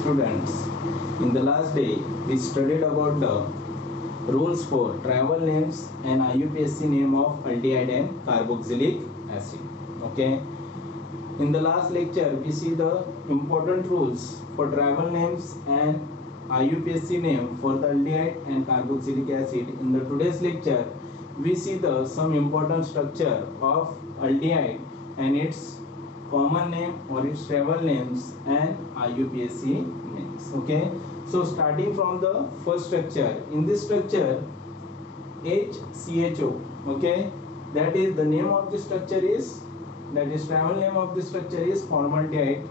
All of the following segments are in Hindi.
students, in the last day we studied about the rules for travel names and IUPAC name of aldehyde and carboxylic acid. Okay, in the last lecture we see the important rules for travel names and IUPAC name for the aldehyde and carboxylic acid. In the today's lecture we see the some important structure of aldehyde and its common name or its travel names and IUPAC names. Okay, so starting from the first structure, in this structure HCHO, okay, that is the name of the structure is, that is travel name of the structure is formaldehyde,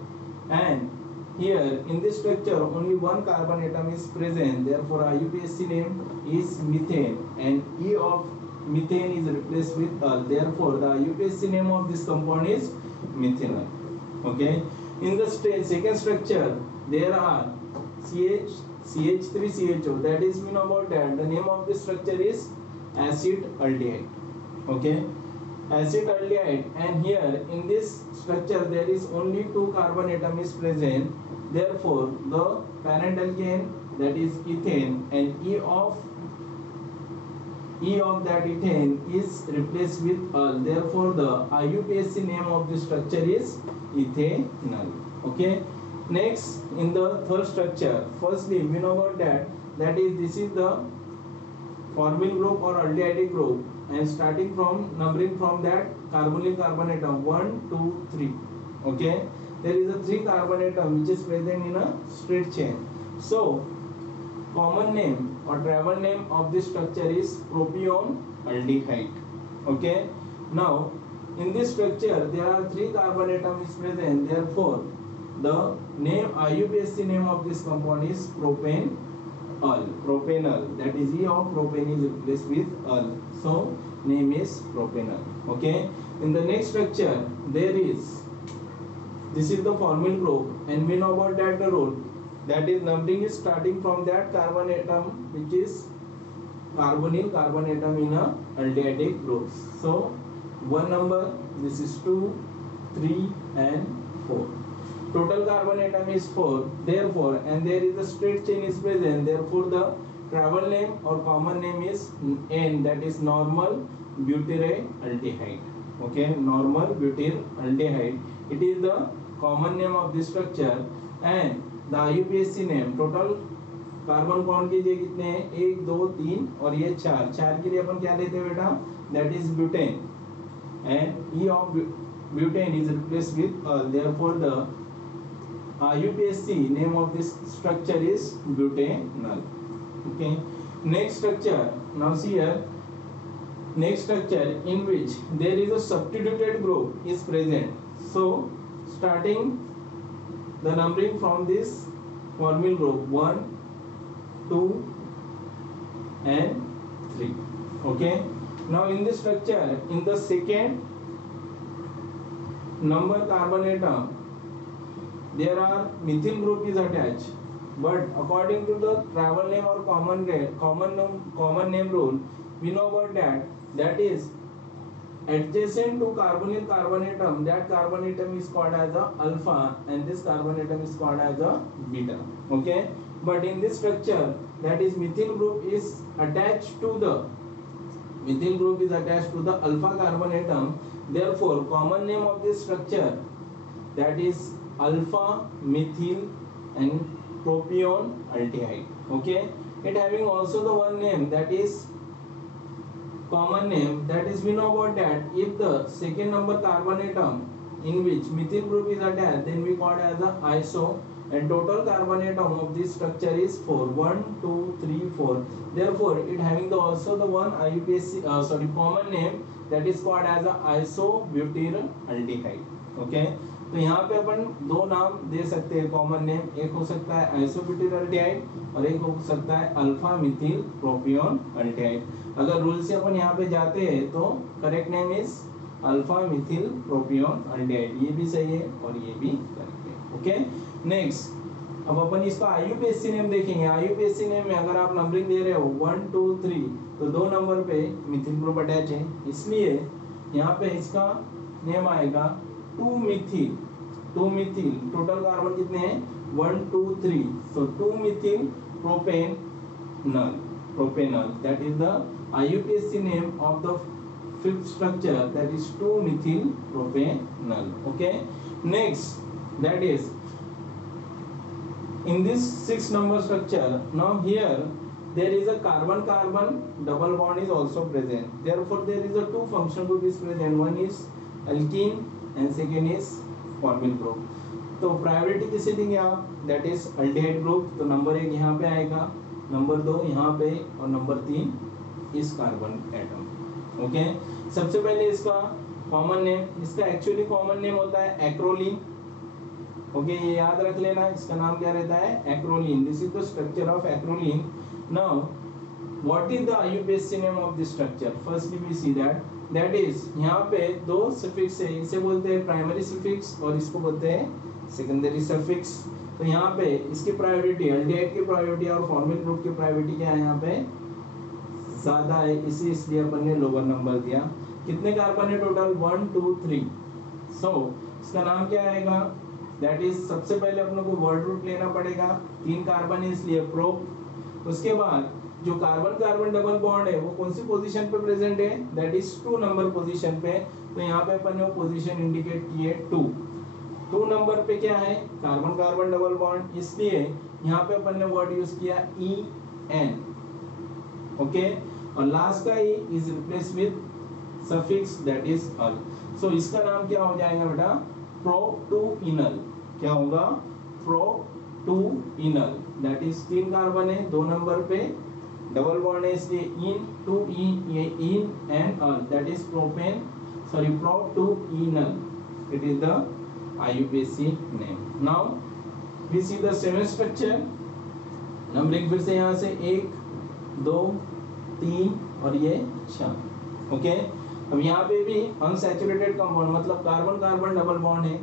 and here in this structure only one carbon atom is present, therefore IUPAC name is methane and E of methane is replaced with al, therefore the IUPAC name of this compound is methanol. Okay, in the second structure there are CH3CHO, that is we know about that, the name of this structure is acid aldehyde. Okay, acid aldehyde, and here in this structure there is only two carbon atom is present, therefore the parent alkane, that is ethane, and E of that ethane is replaced with al, therefore the IUPAC name of the structure is ethanol. Okay, next in the third structure, firstly we know about that, that is this is the formyl group or aldehyde group, and starting from numbering from that carbonyl carbon atom 1 2 3. Okay, there is a 3 carbon atom which is present in a straight chain. So common name or travel name of this structure is propione aldehyde. Okay, now in this structure there are 3 carbon atoms present, therefore the name IUPAC name of this compound is propanol, that is E of propane is replaced with al, so name is propanol. Okay, in the next structure there is, this is the formyl group, and we know about that the rule, that is numbering is starting from that carbon atom which is carbonyl carbon atom in a aldehyde group. So one number, this is 2 3 and 4, total carbon atom is 4, therefore, and there is a straight chain is present, therefore the travel name or common name is N, that is normal butyraldehyde. Okay, normal butyraldehyde, it is the common name of this structure, and the IUPAC name, total carbon bond के कितने हैं, 1 2 3 और ये 4 के लिए अपन क्या लेते हैं बेटा, that is butane, and e of butane is replaced with al, therefore the IUPAC name of this structure is butanol. Okay, next structure, now see here, next structure in which there is a substituted group is present. So starting the numbering from this formyl group 1 2 and 3. Okay, now in this structure in the second number carbon atom there are methyl group is attached, but according to the travel name or common name rule we know about that, that is adjacent to carbonyl carbon atom, that carbon atom is called as a alpha and this carbon atom is called as a beta. Okay, but in this structure that is methyl group is attached to the alpha carbon atom, therefore common name of this structure, that is alpha methyl and propione aldehyde. Okay, it having also the one name, that is common name, that is we know about that, if the second number carbon atom in which methyl group is attached, then we call it as a iso, and total carbon atom of this structure is 4, 1 2 3 4, therefore it having the also the one IUPAC common name, that is called as a isobutyraldehyde. Okay, तो यहाँ पे अपन दो नाम दे सकते हैं कॉमन नेम, एक हो सकता है आइसोब्यूटाइलडिहाइड और एक हो सकता है अल्फा मिथिल प्रोपियोन अल्डिहाइड. अगर रूल से अपन यहाँ पे जाते हैं तो correct name is alpha methyl propionaldehyde, ये भी सही है और ये भी करेक्ट है. ओके, नेक्स्ट अब अपन इसका आईयूपीएसी नेम देखेंगे. आईयूपीएसी नेम में अगर आप नंबरिंग दे रहे हो 1 2 3 तो 2 नंबर पे मिथिल ग्रुप अटैच है, इसलिए यहाँ पे इसका नेम आएगा 2 मिथिल 2 मिथिल, टोटल कार्बन कितने हैं 1 2 3, so 2 methyl propanol, propanol, that is the IUPAC name of the fifth structure, that is 2 methyl propanol. Okay, next, that is in this 6 number structure. Now here there is a carbon carbon double bond is also present, therefore there is a two functional group is present, one is alkene and second is formyl group. तो प्रायोरिटी किसे देंगे आप, दैट इज अल्डिहाइड ग्रुप, तो नंबर 1 यहाँ पे आएगा, नंबर 2 यहाँ पे और नंबर 3 इस कार्बन एटम। ओके, सबसे पहले इसका कॉमन नेम, इसका एक्चुअली कॉमन नेम होता है एक्रोलीन। ओके, ये याद रख लेना, इसका नाम क्या रहता है acrolein, this is the structure of acrolein. Now what is the IUPAC name of this structure, firstly we see that is यहाँ पे दो सफिक्स है, इसे बोलते हैं प्राइमरी सफिक्स और इसको बोलते हैं सेकेंडरी सफिक्स। तो यहाँ पे इसकी प्रायोरिटी, अल्डिहाइड की प्रायोरिटी और फॉर्मिल ग्रुप की प्रायोरिटी क्या है यहाँ पे ज्यादा है, इसलिए अपन ने लोअर नंबर दिया। कितने कार्बन है टोटल 1 2 3, सो इसका नाम क्या आएगा, दैट इज सबसे पहले अपने को वर्ड रूट लेना पड़ेगा, 3 कार्बन है इसलिए प्रो। उसके बाद जो कार्बन कार्बन डबल बॉन्ड है वो कौन सी पोजीशन पे प्रेजेंट है, दैट इज 2 नंबर पोजीशन पे, तो यहाँ पे अपन ने वो पोजीशन इंडिकेट की है 2 नंबर पे क्या है कार्बन कार्बन डबल बॉन्ड, इसलिए यहाँ पे अपन ने वर्ड यूज किया EN। ओके, और लास्ट का E is replace with suffix that is al, so इसका नाम क्या हो जाएगा बेटा प्रो-2-इनल, क्या होगा प्रो-2-इनल, दैट इज 3 कार्बन है 2 नंबर पे, डबल बॉन्ड है इसलिए इन 2E, ये yne and al, that is propane, sorry प्रो-2-इनल, it is the IUPAC name. Now we see the seven structure. Numbering फिर से यहाँ से 1 2 3 और ये 4। ओके, अब यहाँ पे भी अनसैचुरेटेड कंपाउंड मतलब कार्बन कार्बन डबल बॉन्ड है।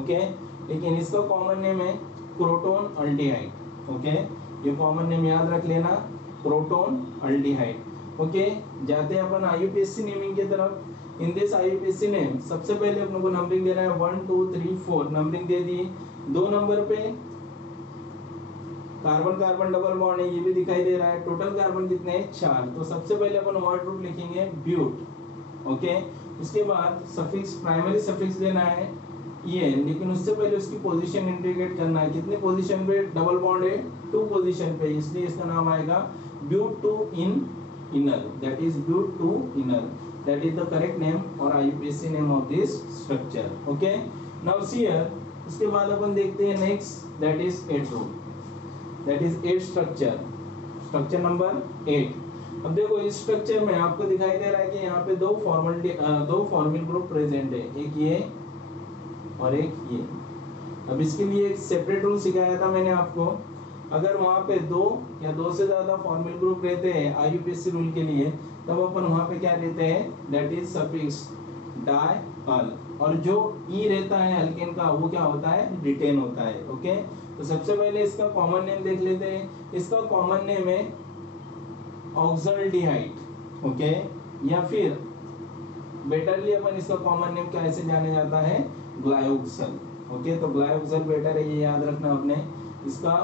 ओके, लेकिन इसका कॉमन नेम है क्रोटोन अल्डिहाइड। ओके, ये कॉमन नेम याद रख लेना, क्रोटोन अल्डिहाइड। ओके, जाते हैं अपन IUPAC नेमिंग की तरफ। इन दिस IUPAC नेम सबसे पहले अपने को नंबरिंग देना है 1 2 3 4, नंबरिंग दे दी। 2 नंबर पे कार्बन कार्बन डबल बॉन्ड है, ये भी दिखाई दे रहा है। टोटल कार्बन कितने हैं 4, तो सबसे पहले अपन वर्ड रूट लिखेंगे ब्यूट। ओके, उसके बाद सफिक्स प्राइमरी सफिक्स देना है EN, लेकिन उससे पहले उसकी पोजीशन इंडिकेट करना है, कितने पोजीशन पे डबल बॉन्ड है 2 पोजीशन पे, इसलिए इसका नाम आएगा ब्यूट-2-इनल, दैट इज ब्यूट-2-इनल, that is the correct name or IUPAC name of this structure. Okay, now see here, उसके बाद अपन देखते हैं next, that is 8 root, that is 8 structure, structure number 8। अब देखो इस स्ट्रक्चर में आपको दिखाई दे रहा है कि यहाँ पे दो फॉर्मिल ग्रुप प्रेजेंट है, एक ये और एक ये। अब इसके लिए एक सेपरेट रूल सिखाया था मैंने आपको, अगर वहाँ पे 2 या 2 से ज्यादा फॉर्मिल ग्रुप रहते हैं IUPAC रूल के लिए, तब अपन वहाँ पे क्या लेते हैं, दैट इज सफिक्स डाई अल, और जो ई रहता है अल्केन का वो क्या होता है रिटेन होता है। ओके, तो सबसे पहले इसका कॉमन नेम देख लेते हैं, इसका कॉमन नेम है ऑक्सल्डिहाइड। ओके, या फिर बेटरली अपन इसका कॉमन नेम कैसे जाने जाता है ग्लायोक्सल। ओके, तो ग्लायोक्सल बेटर है, ये याद रखना आपने। इसका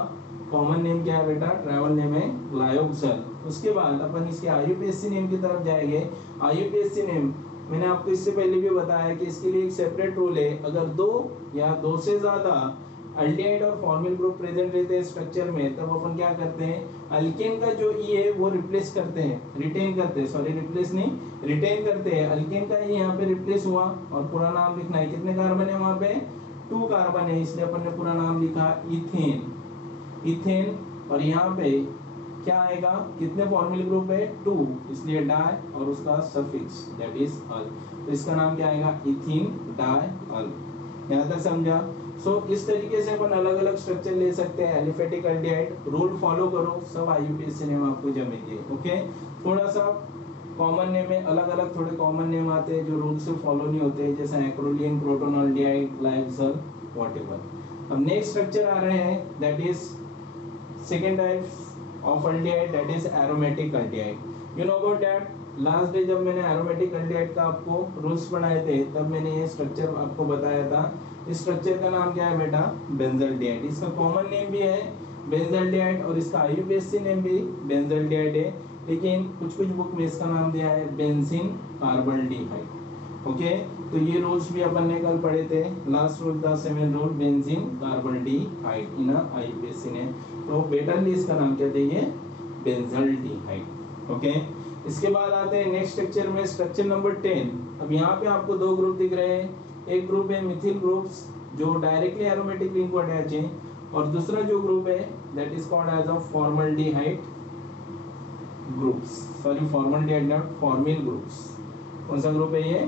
कॉमन नेम क्या है बेटा, ट्रैवल नेम है ग्लायोक्सल। उसके बाद अपन इसके IUPAC नेम की तरफ जाएंगे। IUPAC नेम मैंने आपको इससे पहले भी बताया कि इसके लिए एक सेपरेट रूल है, अगर 2 या 2 से ज्यादा अल्डिहाइड और फॉर्मिल ग्रुप प्रेजेंट रहते हैं स्ट्रक्चर में, तब अपन क्या करते हैं, अल्केन का जो E है वो रिप्लेस करते हैं, रिटेन करते हैं, सॉरी रिप्लेस नहीं रिटेन करते हैं। अल्केन का E यहाँ पे रिप्लेस हुआ और पूरा नाम लिखना है, कितने कार्बन है वहाँ पे 2 कार्बन है, इसलिए अपन ने पूरा नाम लिखा इथेन, इथेन। और यहाँ पे क्या आएगा, कितने फॉर्मिल ग्रुप है 2, इसलिए डाई और उसका सफिक्स दैट इज अल, तो इसका नाम क्या आएगा इथीन डाई अल। यहाँ तक समझा। सो इस तरीके से अपन अलग अलग स्ट्रक्चर ले सकते हैं। एलिफेटिक अल्डिहाइड रूल फॉलो करो, सब IUPAC नेम आपको जमेंगे। ओके, थोड़ा सा कॉमन नेम में अलग अलग थोड़े कॉमन नेम आते हैं जो रूल से फॉलो नहीं होते, जैसे acrolein, proton aldehyde, glyoxal, whatever. अब नेक्स्ट स्ट्रक्चर आ रहे हैं, that is second type of aldehyde, that is aromatic aldehyde. You know about that, last day जब मैंने एरोमेटिक अल्डिहाइड का आपको रूल्स पढ़ाए थे, तब मैंने ये स्ट्रक्चर आपको बताया था इस स्ट्रक्चर का नाम क्या है बेटा, बेंजल्डिहाइड। इसका कॉमन नेम भी है बेंजल्डिहाइड और इसका आईयूपीएसी नेम भी बेंजल्डिहाइड है, लेकिन कुछ कुछ बुक में इसका नाम दिया है बेंजीन कार्बल्डिहाइड। ओके, तो ये रूल्स भी अपन ने कल पढ़े थे। लास्ट रूल था 7 रूल, बेंजीन कार्बल्डिहाइड इन आईयूपीएसी नेम। तो बेटरली इसका नाम क्या चाहिए, बेंजल्डिहाइड। ओके, इसके बाद आते हैं नेक्स्ट स्ट्रक्चर में, स्ट्रक्चर नंबर 10। अब यहाँ पे आपको दो ग्रुप दिख रहे हैं, एक ग्रुप है मिथिल ग्रुप्स जो डायरेक्टली एरोमेटिक रिंग को अटैच है, और दूसरा जो ग्रुप है that is called as a formaldehyde groups, sorry formaldehyde not, formyl groups. कौन सा ग्रुप है ये,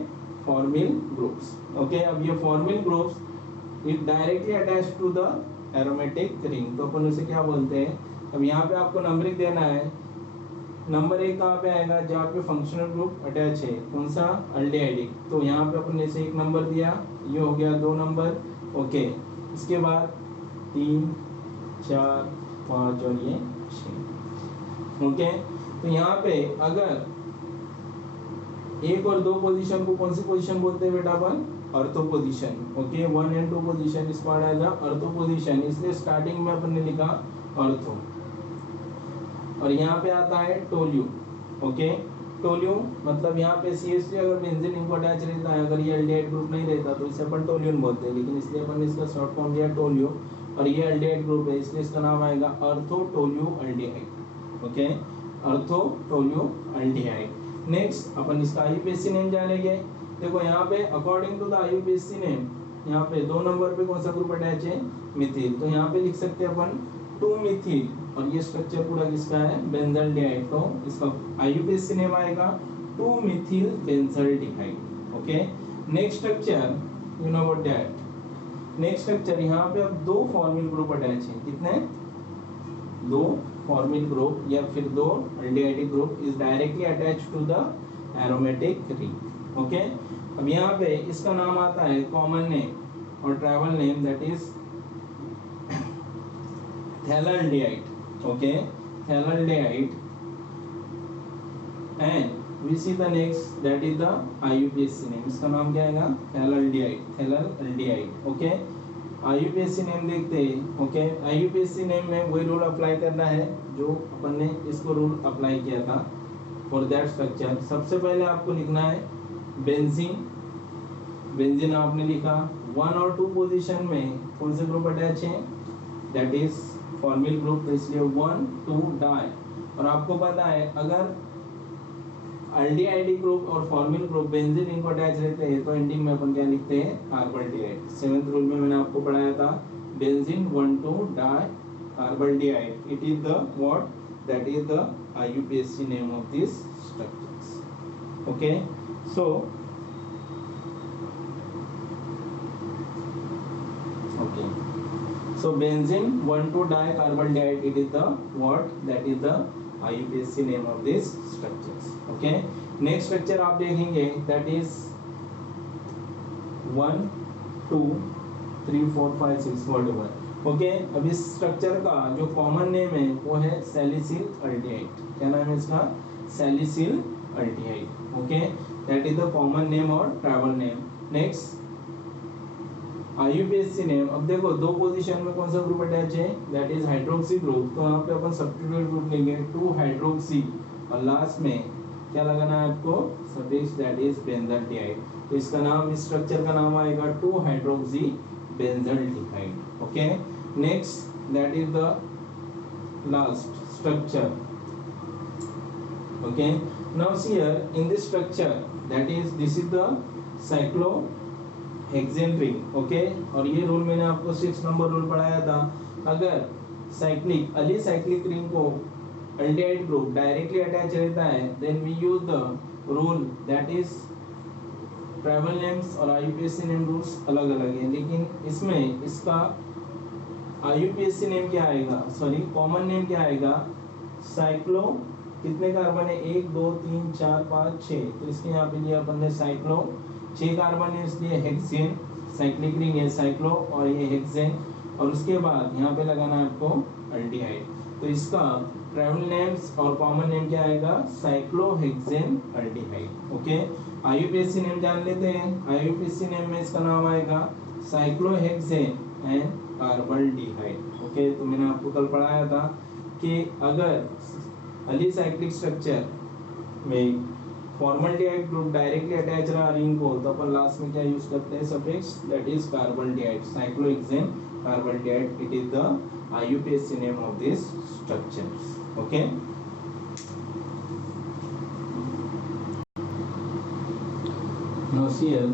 फॉर्मिल ग्रुप्स। ओके, अब ये formyl groups it directly attach to the aromatic ring, तो अपन उसे क्या बोलते हैं। अब यहाँ पे आपको नंबरिंग देना है। नंबर 1 कहाँ पे आएगा, जहाँ पे फंक्शनल ग्रुप अटैच है, कौन सा, अल्डिहाइडिक। तो यहाँ पे अपन ने से 1 नंबर दिया, ये हो गया 2 नंबर। ओके, इसके बाद 3 4 5 और ये 6। ओके, तो यहाँ पे अगर 1 और 2 पोजीशन को कौन सी पोजीशन बोलते हैं बेटा अपन, ortho position. Okay, 1 and 2 position is called as ortho position, इसलिए स्टार्टिंग में अपन ने लिखा अर्थो। और यहाँ पे आता है टोल्यू। ओके, टोल्यू मतलब यहाँ पे CH3 अगर बेंजीन इनको अटैच रहता है, अगर ये एल्डिहाइड ग्रुप नहीं रहता तो इसे अपन टोल्यून बोलते हैं, लेकिन इसलिए अपन ने इसका शॉर्ट फॉर्म दिया टोल्यू, और ये एल्डिहाइड ग्रुप है इसलिए इसका नाम आएगा अर्थो टोल्यू एल्डिहाइड। ओके, अर्थो टोल्यू एल्डिहाइड। नेक्स्ट अपन इसका आईयूपीएसी नेम जानेंगे। देखो यहाँ पे according to the IUPAC name, यहाँ पे 2 नंबर पे कौन सा ग्रुप अटैच है, मिथिल। तो यहाँ पे लिख सकते हैं अपन 2 मिथिल, और ये स्ट्रक्चर पूरा किसका है, बेंजल्डिहाइड। तो इसका आईयूपीएसी नेम आएगा 2 Mithil benzaldehyde. Okay, next structure you know what that. Next structure यहाँ पे अब 2 फॉर्मिल ग्रुप अटैच हैं, कितने, 2 फॉर्मिल ग्रुप या फिर 2 aldehydic group is directly attach to the aromatic ring. Okay, अब यहाँ पे इसका नाम आता है कॉमन नेम और trivial name that is phthalaldehyde. Okay, phthalaldehyde, and we see the next that is the IUPAC name। इसका नाम क्या आएगा, थैलाल्डिहाइड, थैलाल्डिहाइड। ओके, IUPAC नेम देखते हैं। ओके, IUPAC नेम में वही रूल अप्लाई करना है जो अपन ने इसको रूल अप्लाई किया था फॉर दैट स्ट्रक्चर। सबसे पहले आपको लिखना है बेंजीन। बेंजीन आपने लिखा, 1 और 2 पोजीशन में कौन से ग्रुप अटैच हैं, दैट इज फॉर्मिल ग्रुप, तो इसलिए 1 2 डाई। और आपको पता है अगर एल्डिहाइडिक ग्रुप और फॉर्मिल ग्रुप बेंजीन इनको अटैच रहते हैं तो एंडिंग में अपन क्या लिखते हैं, कार्बल्डिहाइड। 7th रूल में मैंने आपको पढ़ाया था benzene 1 2 dicarbaldehyde, it is the what, that is the IUPAC name of this structures. Okay, so okay, so benzene 1,2 dicarbaldehyde, it is the what, that is the IUPAC name of this structures। okay, next structure आप देखेंगे that is 1 2 3 4 5 6 whatever। okay, अब इस स्ट्रक्चर का जो कॉमन नेम है वो है सैलिसिल अल्डिहाइड। क्या नाम है इसका, salicylaldehyde. Okay, that is the common name और trivial name. Next IUPAC name. अब देखो 2 पोजीशन में कौन सा ग्रुप अटैच है, दैट इज हाइड्रोक्सी ग्रुप। तो यहाँ पे अपन सब्स्टिट्यूट ग्रुप लेंगे 2 हाइड्रोक्सी, और लास्ट में क्या लगाना है आपको, सफिक्स दैट इज बेंजल्डिहाइड। तो इसका नाम, इस स्ट्रक्चर का नाम आएगा 2 hydroxy benzaldehyde. Okay, next that is the last structure. Okay, now see here in this structure that is, this is the cyclo hexane ring. Okay, और ये रूल मैंने आपको 6 नंबर रूल पढ़ाया था। अगर साइक्लिक अलीसाइक्लिक रिंग को एल्डिहाइड ग्रुप डायरेक्टली अटैच रहता है then we use the rule that is trivial names और IUPAC नेम रूल्स अलग अलग है, लेकिन इसमें इसका IUPAC नेम क्या आएगा, सॉरी कॉमन नेम क्या आएगा, साइक्लो, कितने कार्बन है, 1 2 3 4 5 6, तो इसके यहाँ पे लिया अपन ने साइक्लो, 6 कार्बन है इसलिए हेक्सेन, साइक्लिक रिंग है साइक्लो और ये हेक्सेन, और उसके बाद यहाँ पे लगाना है आपको अल्डिहाइड। तो इसका ट्रैवल नेम्स और कॉमन नेम क्या आएगा, cyclohexane aldehyde. Okay, IUPAC name जान लेते हैं। IUPAC नेम में इसका नाम आएगा साइक्लोहेक्सेन एंड कार्बल्डिहाइड। ओके, तो मैंने आपको कल पढ़ाया था कि अगर अलीसाइक्लिक स्ट्रक्चर में फॉर्मल्डिहाइड ग्रुप डायरेक्टली अटैच रहा रिंग को, तो अपन लास्ट में क्या यूज करते हैं suffix, that is carbaldehyde, cyclohexane carbaldehyde. It is the IUPAC name of this structure. Okay, now here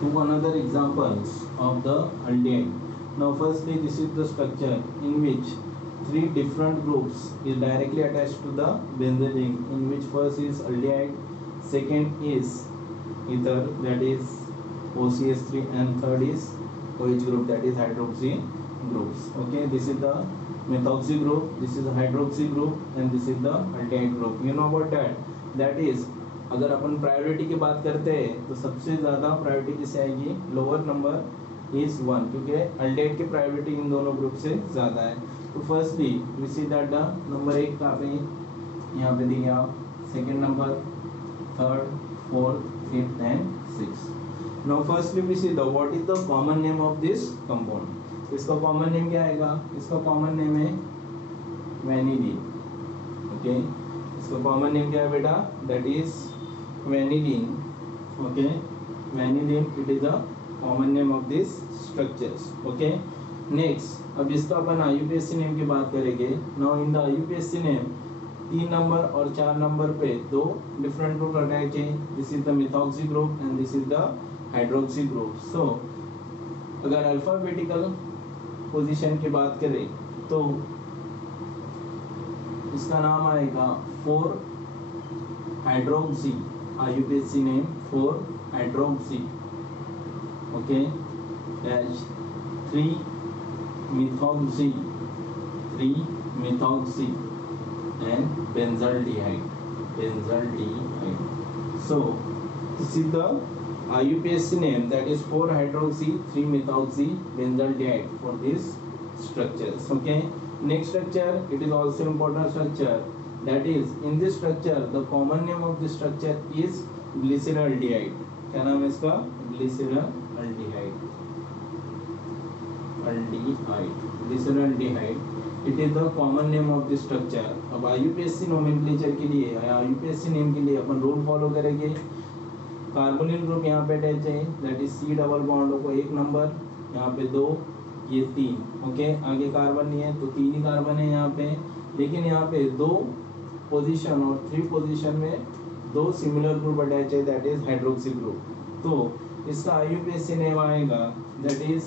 two another examples of the aldehyde. Now firstly, this is the structure in which three different groups is directly attached to the benzene ring, in which first is aldehyde, second is ether, that is OCH3, and third is OH group, that is hydroxy groups. Okay, this is the methoxy group, this is the hydroxy group, and this is the aldehyde group. You know about that, that is अगर अपन प्रायोरिटी की बात करते हैं तो सबसे ज़्यादा प्रायोरिटी किसे आएगी, लोअर नंबर इज 1, क्योंकि अल्डेहाइड की प्रायोरिटी इन दोनों ग्रुप से ज़्यादा है। तो firstly we see that the number 1 कहाँ पे, यहाँ पे दिया, second number, third, fourth, fifth and six. Now firstly we see the what is the common name of this compound. इसका कॉमन नेम क्या आएगा, इसका कॉमन नेम है वैनिलीन। ओके, इसका कॉमन नेम क्या है बेटा, that is vanillin. Okay, vanillin, it is the common name of these structures. Okay, next, अब इसका अपन IUPAC नेम की बात करेंगे। now in the IUPAC name 3 number और 4 नंबर पे दो डिफरेंट ग्रुप अटैच है, this is the methoxy group and this is the hydroxy group. So अगर अल्फाबेटिकल पोजीशन की बात करें तो इसका नाम आएगा 4 hydroxy, IUPAC name 4 hydroxy, okay, dash 3 methoxy, 3 methoxy, and benzaldehyde, benzaldehyde. So this is the IUPAC name, that is 4 hydroxy, 3 methoxy, benzaldehyde for these structures. Okay, next structure, it is also important structure, that is in this structure the common name of this structure is glyceraldehyde. क्या नाम है इसका, glyceraldehyde, aldehyde, glyceraldehyde, it is the common name of this structure. अब IUPAC नोमेनक्लेचर के लिए, IUPAC नेम के लिए अपन रूल फॉलो करेंगे। कार्बोनिल ग्रुप यहाँ पे अटैच है, that is C double bond को 1 नंबर, यहाँ पे 2, ये 3। ओके, आगे कार्बन नहीं है तो 3 ही कार्बन है यहाँ पे, लेकिन यहाँ पे 2 पोजीशन और 3 पोजीशन में 2 सिमिलर ग्रुप अटैच है, दैट इज हाइड्रोक्सी ग्रुप। तो इसका IUPAC नेम आएगा, दैट इज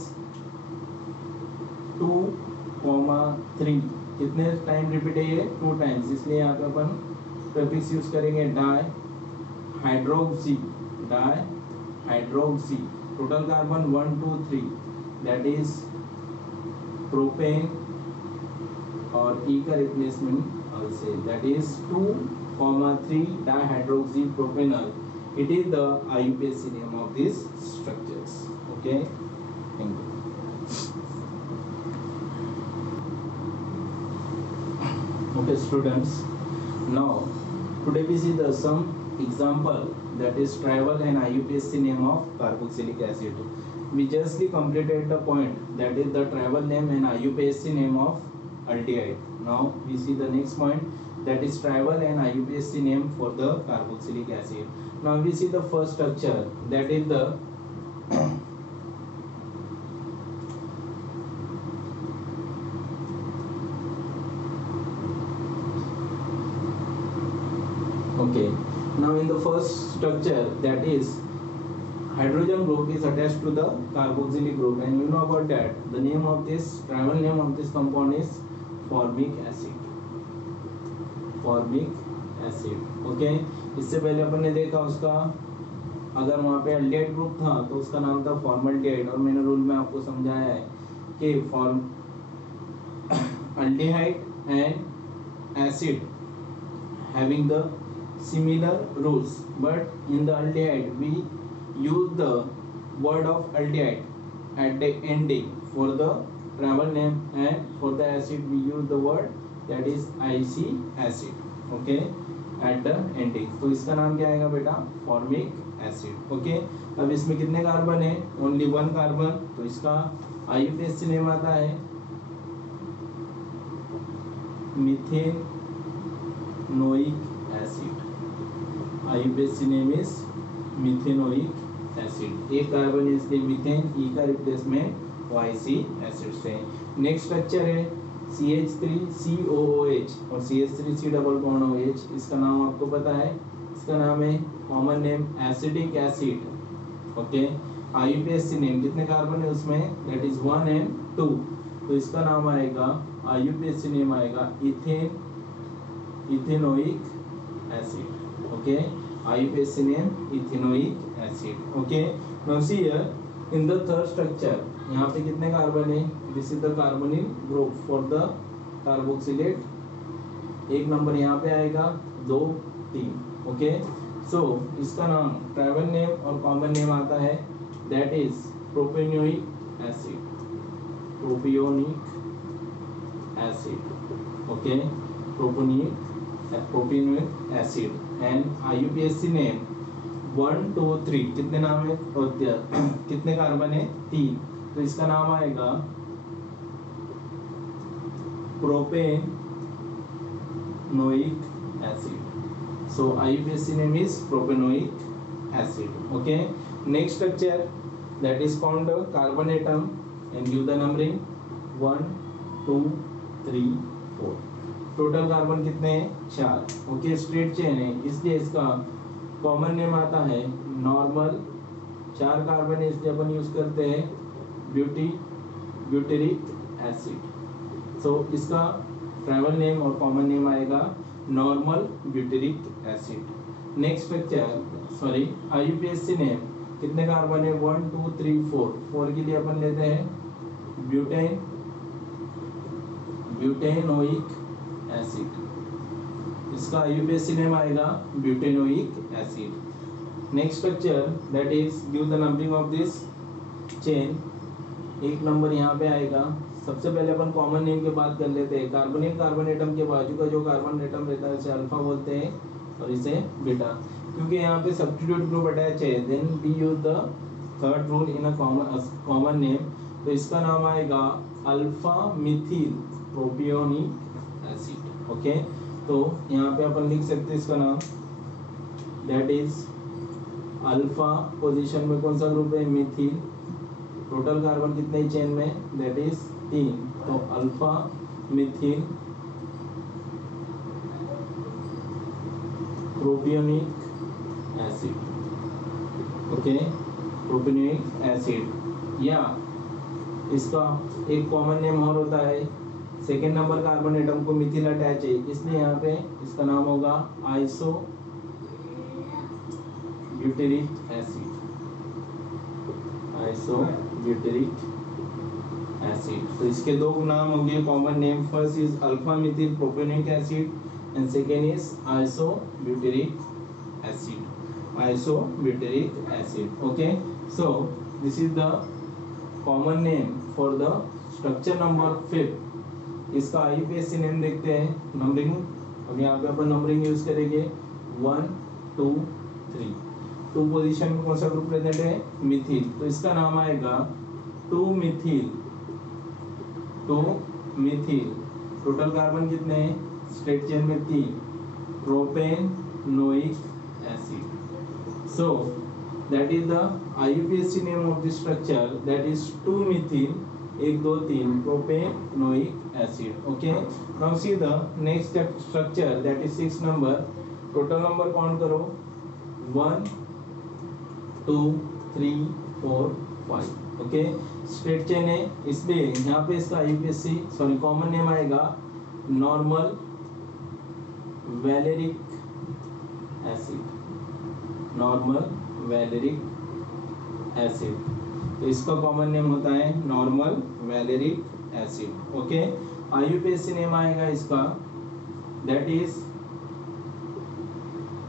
2,3। कितने टाइम रिपीट है ये, 2 टाइम्स, इसलिए यहाँ पे अपन प्रीफिक्स यूज करेंगे di hydroxy, di hydroxy. Total carbon 1 2 3, that is propane, और E का replacement also, that is 2,3 dihydroxypropanol. It is the IUPAC name of these structures. Okay, thank you. Okay students, now today we see the some example, that is travel and IUPAC name of carboxylic acid. We justly completed the point, that is the travel name and IUPAC name of aldehyde. Now we see the next point, that is travel and IUPAC name for the carboxylic acid. Now we see the first structure, that is the okay, now in the first structure, that is hydrogen group is attached to the carboxylic group, and you know about that, the name of this travel name of this compound is formic acid, formic acid. Okay, इससे पहले अपन ने देखा उसका, अगर वहाँ पे अल्डेहाइड ग्रुप था तो उसका नाम था फॉर्मल्डिहाइड, और मैंने रूल में आपको समझाया है कि aldehyde and acid having the similar rules, but in the aldehyde we use the word of aldehyde at the ending for the travel name, and for the acid we use the word that is IC acid. Okay, at the ending, तो इसका नाम क्या आएगा बेटा, फॉर्मिक एसिड। ओके, अब इसमें कितने कार्बन है, ओनली 1 कार्बन, तो इसका IUPAC नेम आता है methanoic acid. IUPAC name is methanoic acid. एक कार्बन है इसलिए मीथेन, ई का रिप्लेसमेंट OIC एसिड से। नेक्स्ट स्ट्रक्चर है CH3COOH और CH3C डबल बॉन्ड OH। इसका नाम आपको पता है, इसका नाम है common name acidic acid. Okay, IUPAC name, कितने कार्बन है उसमें, दैट इज 1 and 2, तो इसका नाम आएगा IUPAC नेम आएगा ethanoic acid. Okay, IUPAC name ethanoic acid. Okay, now see here in the third structure, यहाँ पे कितने कार्बन है, this is the carbonyl group for the carboxylate. एक नंबर यहाँ पे आएगा, 2 3। ओके, सो इसका नाम ट्रैवल नेम और कॉमन नेम आता है, that is propanoic acid, propionic acid. Okay, propanoic acid and IUPAC name 1 2 3, कितने नाम है, कितने कार्बन है, 3, तो इसका नाम आएगा propanoic acid. So IUPAC name is propanoic acid. Okay, next structure that is called carbon atom and give the numbering 1 2 3 4। Total carbon कितने हैं, 4। ओके, स्ट्रेट चेन है इसलिए इसका कॉमन नेम आता है नॉर्मल। 4 कार्बन है इसलिए अपन यूज करते हैं ब्यूटेरिक एसिड। सो इसका ट्रैवल नेम और कॉमन नेम आएगा normal butyric acid. Next structure, sorry, IUPAC name, कितने कार्बन है, 1 2 3 4। 4 के लिए अपन लेते हैं ब्यूटेनोइक एसिड। इसका IUPAC नेम आएगा butanoic acid. Next structure that is give the numbering of this chain. एक नंबर यहाँ पे आएगा। सबसे पहले अपन कॉमन नेम की बात कर लेते हैं। कार्बोनिल कार्बन एटम के बाजू का जो कार्बन एटम रहता है इसे अल्फा बोलते हैं और इसे बीटा, क्योंकि यहाँ पे सब्स्टिट्यूट ग्रुप अटैच है, then we use the third rule in a common name, तो इसका नाम आएगा alpha methyl propionic acid. Okay, तो यहाँ पे अपन लिख सकते हैं इसका नाम, दैट इज अल्फा पोजीशन में कौन सा ग्रुप है, मिथिल। टोटल कार्बन कितने ही चेन में, दैट इज 3, तो alpha methyl propionic acid. Okay, propionic acid, या इसका एक कॉमन नेम और होता है, सेकेंड नंबर कार्बन एटम को मिथिल अटैच है इसलिए यहाँ पे इसका नाम होगा isobutyric acid. Isobutyric acid, तो इसके दो नाम हो गए common name, first is alpha methyl propanoic acid and second is isobutyric acid. Isobutyric acid. Okay, so this is the common name for the structure number 5। इसका IUPAC नेम देखते हैं, नंबरिंग। अब यहाँ पे अपन नंबरिंग यूज करेंगे 1 2 3। 2 पोजीशन में कौन सा ग्रुप प्रेजेंट है, मिथिल, तो इसका नाम आएगा 2 मिथिल। टोटल कार्बन कितने हैं, स्ट्रेट चेन में 3, propanoic acid. So that is the IUPAC name of this structure, that is 2 Mithil 1 2 3 propanoic acid. Okay, now see the next structure that is 6 number. Total number count करो, 1 2 3 4 5। ओके, स्ट्रेट चेन है इसलिए यहाँ पे इसका IUPAC सॉरी कॉमन नेम आएगा normal valeric acid. Normal valeric acid, तो इसका कॉमन नेम होता है normal valeric acid. Okay, IUPAC name आएगा इसका, दैट इज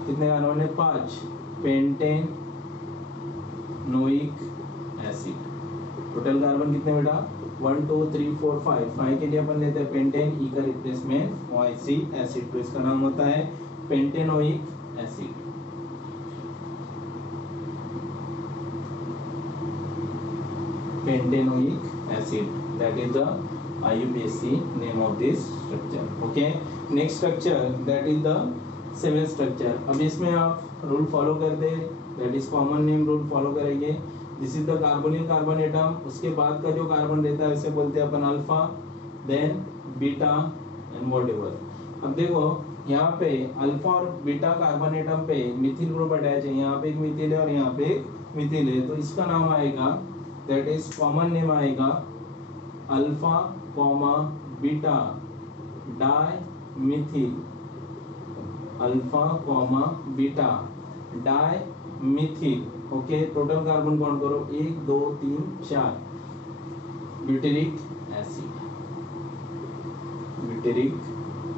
कितने कार्बन है, 5, पेंटेनोइक एसिड। टोटल कार्बन कितने बेटा, 1 2 3 4 5। 5 के लिए अपन लेते हैं पेंटेन, ई का रिप्लेसमेंट OIC एसिड, तो इसका नाम होता है pentanoic acid, pentanoic acid, that is the IUPAC name of this structure. Okay, next structure that is the seven structure. अब इसमें आप रूल फॉलो कर दे, that is common name rule follow करेंगे. This is the carbonyl carbon atom. उसके बाद का जो कार्बन रहता है उसे बोलते हैं अपन alpha, then beta and whatever. अब देखो यहाँ पे अल्फा और बीटा कार्बन एटम पे मिथिल ग्रुप अटैच है. यहाँ पे एक मिथिल है और यहाँ पे एक मिथिल है, तो इसका नाम आएगा, दैट इज कॉमन नेम आएगा alpha comma beta di methyl, alpha comma beta di methyl. Okay, total carbon count करो 1 2 3 4, ब्यूटेरिक एसिड, ब्यूटेरिक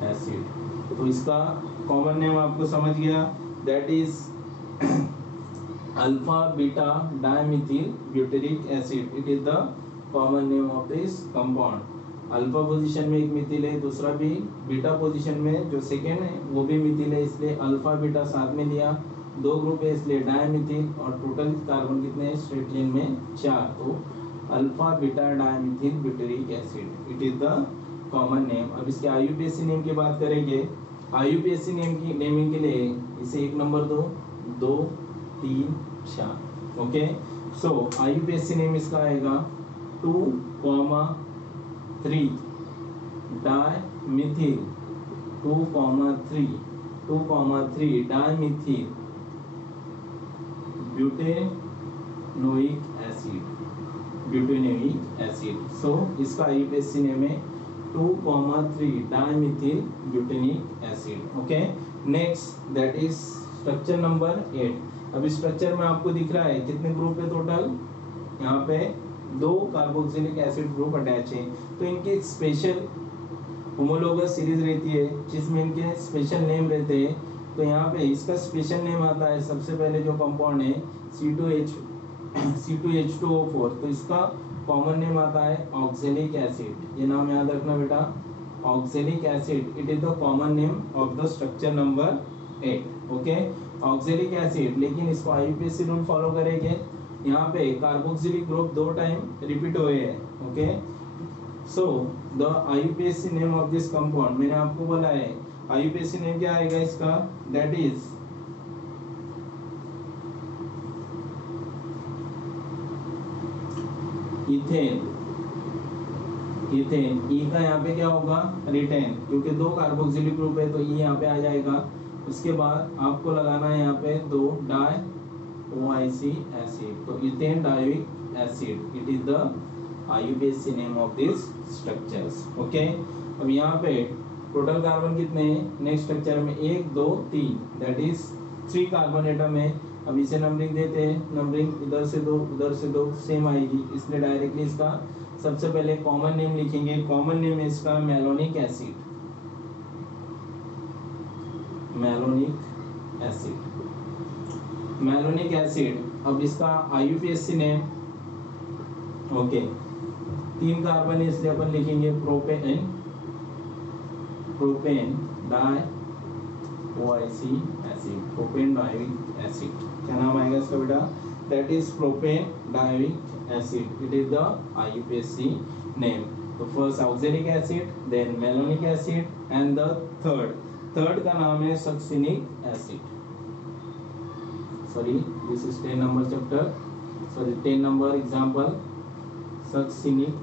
एसिड. तो इसका कॉमन नेम आपको समझ गया, that is alpha beta dimethyl butyric acid. It is the common name of this compound. Alpha position में एक मिथिल है, दूसरा भी बीटा पोजीशन में जो सेकेंड है वो भी मिथिल है, इसलिए अल्फा बीटा साथ में लिया. 2 ग्रुप है इसलिए डाइमिथिल, और टोटल कार्बन कितने हैं स्ट्रेट चेन में 4. तो alpha beta dimethyl butyric acid, it is the common name. अब इसके IUPAC नेम की बात करेंगे. IUPAC नेम की नेमिंग के लिए इसे 1 नंबर दो, 2 3 4. ओके, सो IUPAC नेम इसका आएगा 2,3 dimethyl, 2,3 dimethyl butanoic acid, butanoic acid. So इसका IUPAC नेम है 2,3 dimethyl butanoic acid. Okay, next that is structure number 8. अब इस स्ट्रक्चर में आपको दिख रहा है कितने ग्रुप है टोटल. यहाँ पे 2 कार्बोक्सिलिक एसिड ग्रुप अटैच है. तो इनकी एक स्पेशल होमोलोगस सीरीज रहती है जिसमें इनके स्पेशल नेम रहते हैं. तो यहाँ पे इसका स्पेशल नेम आता है, सबसे पहले जो कंपाउंड है C2H2O4, तो इसका कॉमन नेम आता है ऑक्सैलिक एसिड. ये नाम याद रखना बेटा, oxalic acid. It is the common name of the structure number 8. Okay, oxalic acid. लेकिन इसको IUPAC रूल फॉलो करेंगे. यहाँ पे कार्बोक्सिलिक ग्रुप 2 टाइम रिपीट हुए हैं. Okay, so the IUPAC name of this compound, मैंने आपको बोला है IUPAC नेम क्या आएगा इसका, दैट इज इथेन. इथेन ई का यहाँ पे क्या होगा, रिटेन, क्योंकि 2 कार्बोक्सिलिक ग्रुप है तो ई यहाँ पे आ जाएगा. उसके बाद आपको लगाना है यहाँ पे 2 डाई OIC एसिड, तो ethane dioic acid. It is the IUPAC name of this structures. Okay, अब यहाँ पे टोटल कार्बन कितने हैं नेक्स्ट स्ट्रक्चर में, 1 2 3, दैट इज 3 कार्बन एटम है. अब इसे नंबरिंग देते हैं, नंबरिंग इधर से 2 उधर से 2 सेम आएगी, इसलिए डायरेक्टली इसका सबसे पहले कॉमन नेम लिखेंगे. कॉमन नेम है इसका malonic acid, malonic acid, malonic acid. अब इसका IUPAC नेम, ओके, 3 कार्बन है इसलिए अपन लिखेंगे propane, propane di OIC acid, propanedioic acid. क्या नाम आएगा इसका बेटा, that is propanedioic acid. It is the IUPAC name. तो first oxalic acid, then malonic acid and the third का नाम है succinic acid. Sorry, this is 10 number chapter, sorry 10 number example, succinic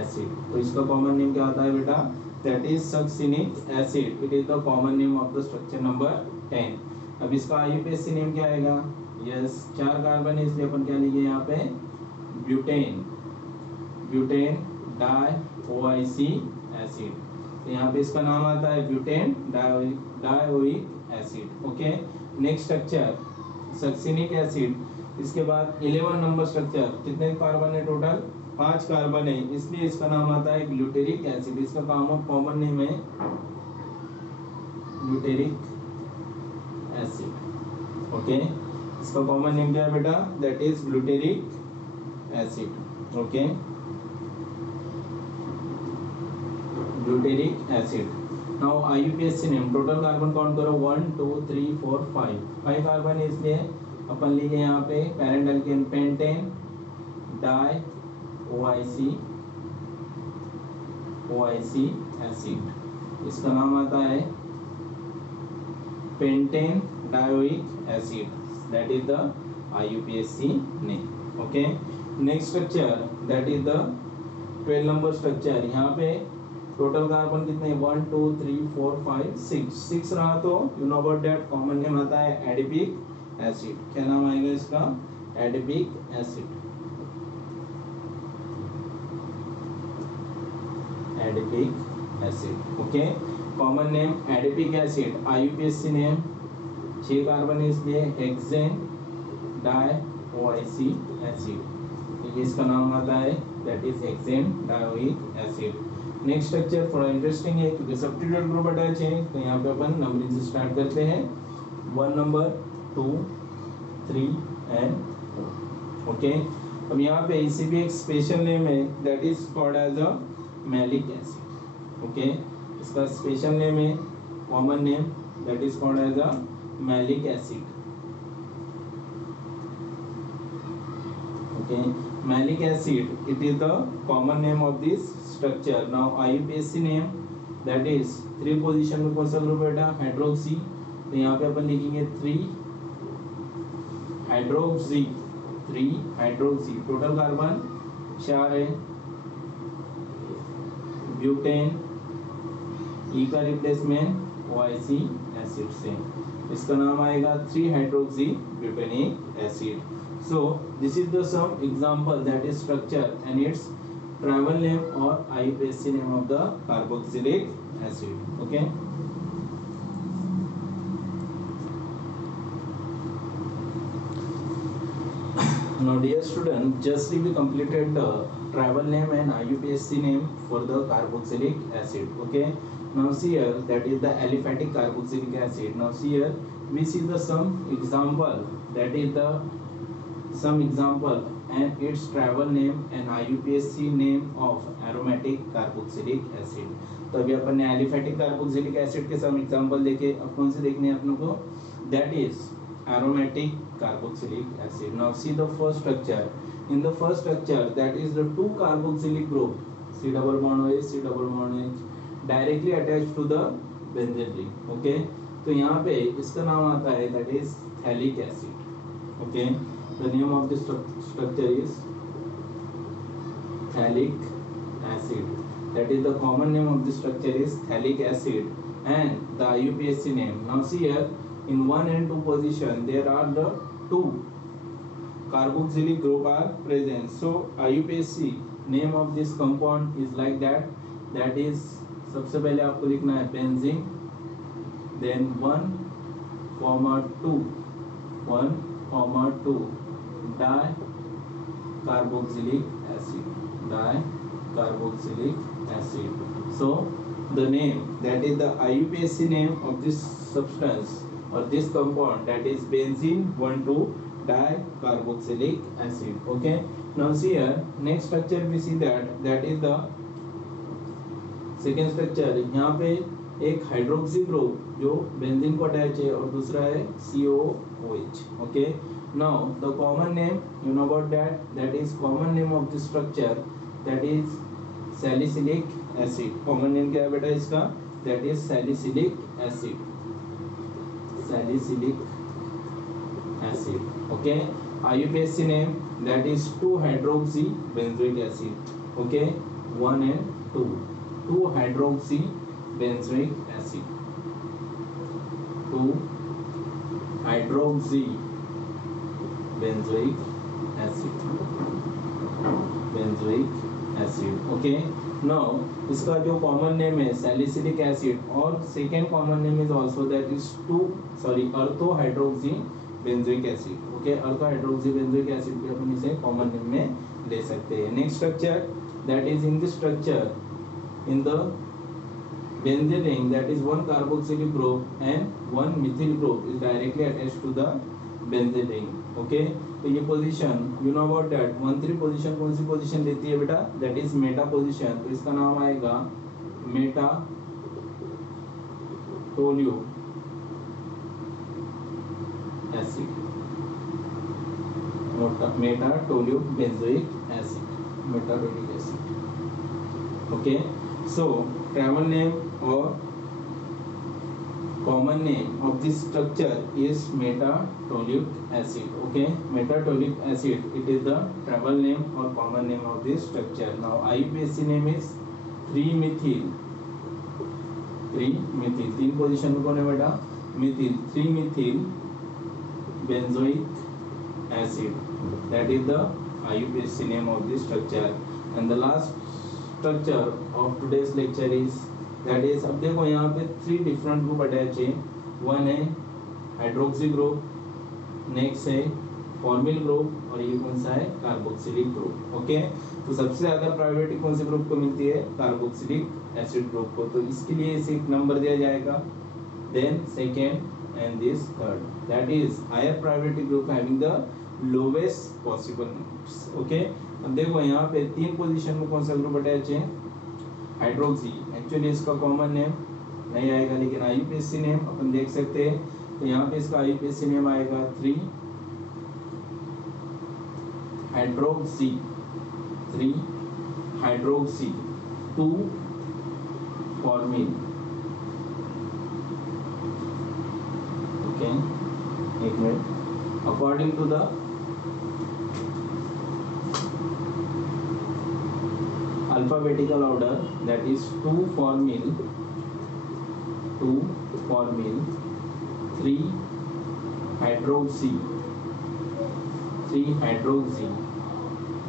acid. तो इसका कॉमन नेम क्या आता है बेटा, that is succinic acid. It is the common name of the structure number 10. अब इसका IUPAC नेम क्या आएगा, यस 4 कार्बन है इसलिए अपन क्या लिखे यहाँ पे, butane, butane di OIC acid. तो यहाँ पे इसका नाम आता है butane dioic acid. Okay, next structure succinic acid. इसके बाद 11 नंबर स्ट्रक्चर, कितने कार्बन है टोटल, 5 कार्बन है, इसलिए इसका नाम आता है ग्लूटेरिक एसिड. इसका कॉमन नेम है ग्लूटेरिक एसिड. ओके, इसका कॉमन नेम क्या है बेटा, that is glutaric acid. Okay, glutaric acid. Now IUPAC name, total carbon count करो 1 2 3 4 5 कार्बन, इसलिए अपन लिखे यहाँ पे parent alkane pentane di OIC acid, इसका नाम आता है pentane dioic acid, that is the IUPAC name. Okay, next structure that is the 12 number structure. यहाँ पे टोटल कार्बन कितने 1 2 3 4 5 6 रहा, तो you know about that common name आता है एडिपिक एसिड। क्या नाम आएगा इसका? Adipic acid, adipic acid. Okay, common name adipic acid. IUPAC name 6 carbon है इसलिए हेक्सेन डाई OIC एसिड, इसका नाम आता है that is hexane dioic acid. Next structure थोड़ा इंटरेस्टिंग है क्योंकि सब्स्टिट्यूट ग्रुप अटैच है, तो यहाँ पे अपन नंबरिंग से स्टार्ट करते हैं 1 नंबर 2 3 एंड 4। ओके, अब यहाँ पे इसी भी एक स्पेशल नेम है that is called as a malic acid. Okay, इसका स्पेशल नेम है, common name that is called as a malic acid. Okay, malic acid, it is the common name of this structure. Now IUPAC name that is 3 position में कौन सा ग्रुप बेटा? हाइड्रोक्सी, तो यहाँ पे अपन लिखेंगे 3 हाइड्रोक्सी, टोटल कार्बन 4 है, ब्यूटेन, ई का रिप्लेसमेंट OIC एसिड से, इसका नाम आएगा 3 hydroxy butanoic acid. So this is the some example that is structure and its travel name or IUPAC name of the carboxylic acid. Okay. Now dear student, just we completed the travel name and IUPAC name for the carboxylic acid. Okay. Now see here that is the aliphatic carboxylic acid. Now see here we see the some example that is the some example and its travel name and IUPAC name of aromatic carboxylic acid। तो अभी अपन ने एलिफेटिक कार्बोक्सिलिक एसिड के सम एग्जांपल देखे, अब कौन से देखने हैं अपनों को? That is aromatic carboxylic acid। Now see the first structure. In the first structure that is the 2 carboxylic group C double bond OH C double bond OH directly attached to the benzene ring। Okay, तो यहाँ पे इसका नाम आता है that is phthalic acid। Okay, the name of the structure is phthalic acid, that is the common name of the structure is phthalic acid and the IUPAC name। Now see here in 1 and 2 position there are the 2 carboxylic group are present, so IUPAC name of this compound is like that, that is सबसे पहले आपको लिखना है benzene, then 1, 2 dicarboxylic acid। So the name that is the IUPAC name of this substance or this compound that is benzene 1,2 dicarboxylic acid। Okay, now see here next structure we see that is the second structure. यहाँ पे एक हाइड्रोक्सी ग्रुप जो बेंजीन को अटैच है और दूसरा है COOH। Okay, now the common name you know about that is common name of the structure that is salicylic acid. Common name क्या है बेटा इसका? That is salicylic acid. Okay, IUPAC name that is 2 hydroxy benzoic acid. Okay, 1 and 2 hydroxy benzoic acid, 2 hydroxy benzoic acid. Okay, now इसका जो कॉमन नेम है सैलिसिलिक एसिड और second common name is also that is अर्थो हाइड्रोक्सी बेंजोइक एसिड। ओके, अर्थो हाइड्रोक्सी बेंजोइक एसिड भी अपन इसे कॉमन नेम में ले सकते हैं। Next structure that is in this structure in the benzene ring that is 1 carboxylic group and 1 methyl group is directly attached to the benzene ring। okay, तो ये position you know about that 1,3 position कौन सी पोजीशन लेती है बेटा? That is Meta position. तो इसका नाम आएगा Meta toluene acid, metatoluene benzoic acid, metatoluic acid. Okay, so travel name or common name of this structure is metatoluic acid. Okay, metatoluic acid, it is the travel name or common name of this structure. Now IUPAC name is 3-methyl, 3-methyl, तीन पोजीशन में कौन है बेटा, Mithil, 3-methyl benzoic acid, that is the IUPAC name of this structure. And the last structure of today's lecture is, that is, अब देखो यहाँ पे 3 डिफरेंट ग्रुप अटैच है. वन है हाइड्रोक्सी ग्रुप, नेक्स्ट है फॉर्मिल ग्रुप, और ये कौन सा है, कार्बोक्सिलिक ग्रुप. ओके, तो सबसे ज्यादा प्रायोरिटी कौन से ग्रुप को मिलती है, कार्बोक्सिलिक एसिड ग्रुप को. तो इसके लिए इसे एक नंबर दिया जाएगा, then second and this third, that is higher priority group having the lowest possible numbers. Okay, अब देखो यहाँ पे 3 पोजीशन में कौन सा ग्रुप अटैच है, हाइड्रोक्सी. एक्चुअली इसका कॉमन नेम नहीं आएगा, लेकिन आईयूपीएसी नेम अपन देख सकते हैं. तो यहाँ पे इसका आईयूपीएसी नेम आएगा 3 हाइड्रोक्सी, 3 हाइड्रोक्सी, 2 फॉर्मिल. ओके, एक minute, according to the alphabetical order, that is 2 formyl, 3 hydroxy,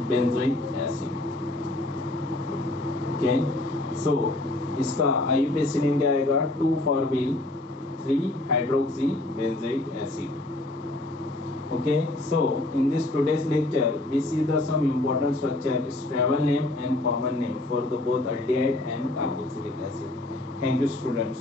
benzoic acid. Okay, so इसका IUPAC नेम क्या आएगा, 2 formyl, 3 hydroxy benzoic acid. Okay, so in this today's lecture we see the some important structure, travel name and common name for the both aldehyde and carboxylic acid. Thank you students.